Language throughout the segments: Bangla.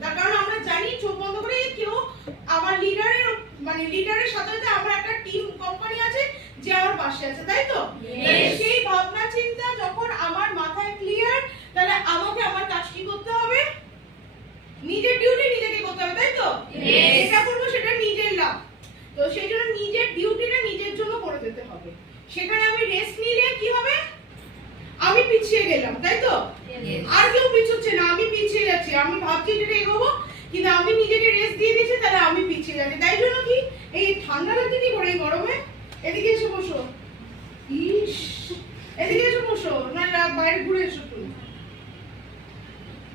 তার কারণ আমরা জানি চোখ বন্ধ করে কেউ আমার লিডারের সাথে সাথে আমার একটা টিম কোম্পানি আছে যে আমার পাশে আছে, তাই তো? সেই ভাবনা চিন্তা যখন আমার মাথায় ক্লিয়ার, তাহলে আমাকে আমার কাজ কি করতে হবে? নিজের ডিউটি নিজেকে করতে হবে, তাই তো? যেটা করবো সেটা নিজের লাভ। তো সেই জন্য নিজের ডিউটিটা নিজের জন্য করে যেতে হবে। সেখানে আমি রেস্ট নিলে কি হবে? আমি পিছিয়ে গেলাম, তাই তো? আর কেউ পিছচ্ছে না, আমি পিছিয়ে যাচ্ছি। আমি ভাবছি যেটা এগোবো, কিন্তু আমি নিজেকে রেস্ট দিয়ে দিয়েছি, তাহলে আমি পিছিয়ে যাচ্ছি। তাই জন্য কি এই ঠান্ডা লাগছে কি করে এই গরমে? এদিকে এসে বসো, ইস এদিকে এসে বসো, না বাইরে ঘুরে এসো তুমি।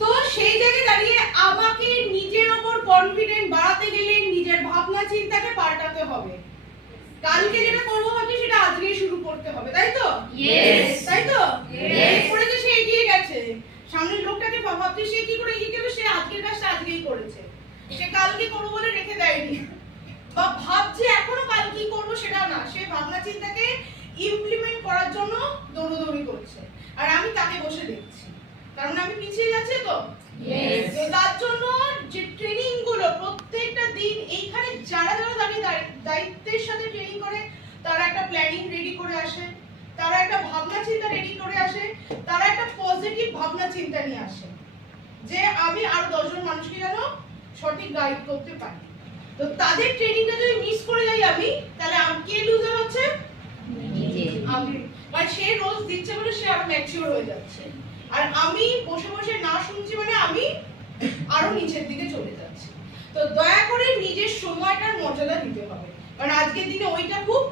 তো সেই জায়গায় দাঁড়িয়ে আমাকে নিজের ওপর কনফিডেন্ট বাড়াতে গেলে নিজের ভাবনা চিন্তাকে পাল্টাতে হবে। কালকে যেটা করবো ভাবছি সেটা আজকেই শুরু করতে হবে, তাই তো? তাই তো? করেছে, সে এগিয়ে গেছে। সামনের লোকটাকে ভাবছি সে কি করে এগিয়ে গেল, সে আজকের কাজটা আজকেই করেছে, সে কালকে করবো বলে রেখে দেয়নি। বা ভাবছে এখনো কাল কি করবো সেটা না, সে ভাবনা চিন্তাকে ইমপ্লিমেন্ট করার জন্য দৌড়দৌড়ি করছে, আর আমি তাকে বসে দেখছি। কারণ আমি পিছিয়ে যাচ্ছি তো। তার জন্য যে ট্রেনিং গুলো প্রত্যেকটা দিন এইখানে যারা যারা দায়িত্বের সাথে ট্রেনিং করে, তারা একটা প্ল্যানিং রেডি করে আসে, তারা একটা ভাবনা চিন্তা রেডি করে আসে, তারা একটা পজিটিভ ভাবনা চিন্তা নিয়ে আসে যে আমি আর 10 জন মানুষকে যেন সঠিক গাইড করতে পারি। তো তাদের ট্রেনিংটা যদি মিস করে যাই আমি, তাহলে কে লুজার হচ্ছে? আমি। মানে সে রোজ দিচ্ছে বলে সে আরো ম্যাচিওর হয়ে যাচ্ছে, আর আমি বসে বসে না শুনছি মানে আমি আরো নিচের দিকে চলে যাচ্ছি। তো দয়া করে নিজের সময়টার মর্যাদা দিতে হবে, কারণ আজকের দিনে ওইটা খুব